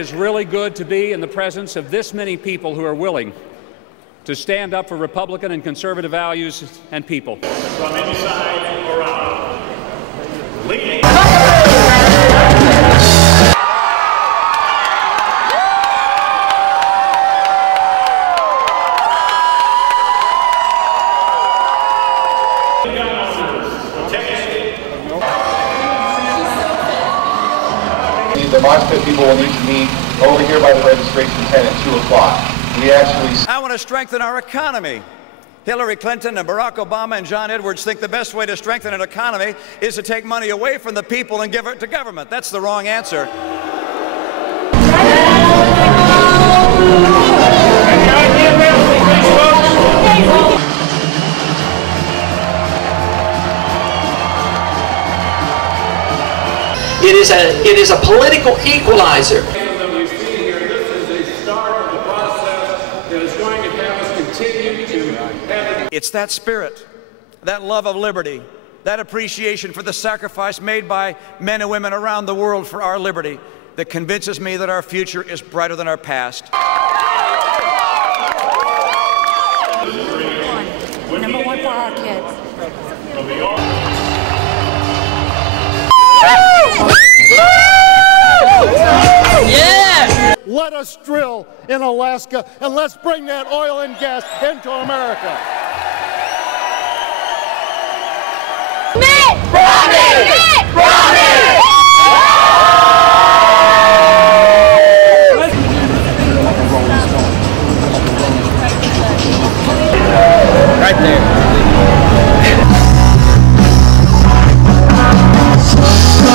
is really good to be in the presence of this many people who are willing to stand up for Republican and conservative values and people. From inside or out, leading. The Mospit people will need to meet over here by the registration tent at 2 o'clock. I want to strengthen our economy. Hillary Clinton and Barack Obama and John Edwards think the best way to strengthen an economy is to take money away from the people and give it to government. That's the wrong answer. It is a political equalizer. That we see here, this is a start of the process that is going to have us continue to have. It's that spirit, that love of liberty, that appreciation for the sacrifice made by men and women around the world for our liberty that convinces me that our future is brighter than our past. Number one for our kids. Yeah! Let us drill in Alaska and let's bring that oil and gas into America. Mitt! Romney! Mitt! Romney! Right there.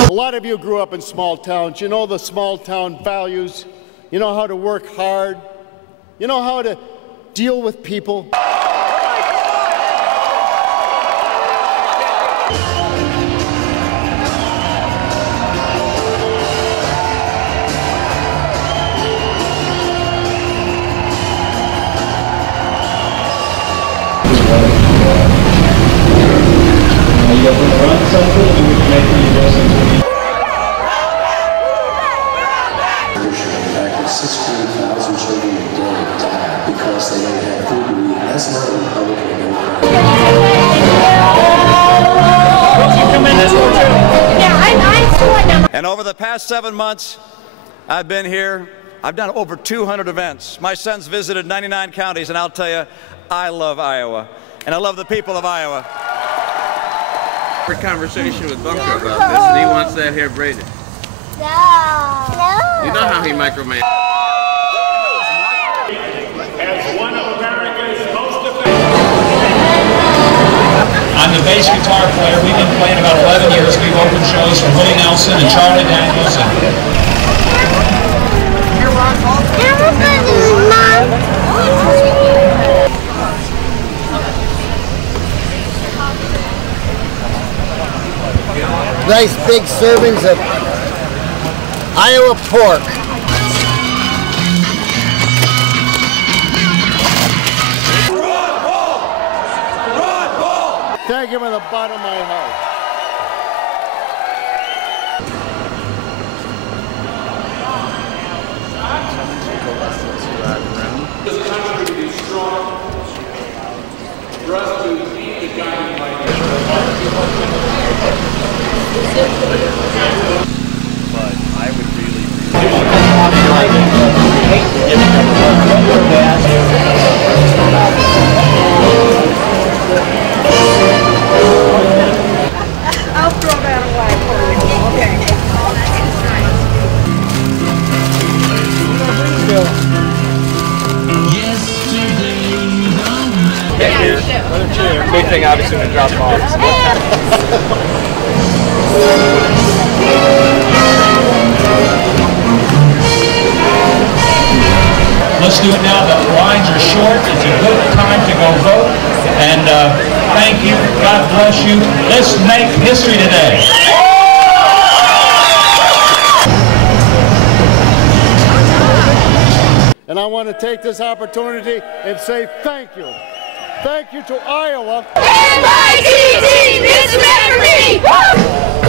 A lot of you grew up in small towns. You know the small town values. You know how to work hard. You know how to deal with people. And over the past 7 months, I've been here. I've done over 200 events. My son's visited 99 counties, and I'll tell you, I love Iowa, and I love the people of Iowa. A conversation with Bunker about this, and he wants that hair braided. No. You know how he micromanages. As one of America's most effective. I'm the bass guitar player. We've been playing about 11 years. We've opened shows for Willie Nelson and Charlie Daniels. Nice big servings of Iowa pork. Thank you from the bottom of my heart. This country to be strong, for us to be the guiding light. But I would really I'll throw that away for you. Okay. big thing obviously to drop bombs. Let's do it now. The lines are short. It's a good time to go vote. And thank you. God bless you. Let's make history today. And I want to take this opportunity and say thank you. Thank you to Iowa. NBC, it's meant for me!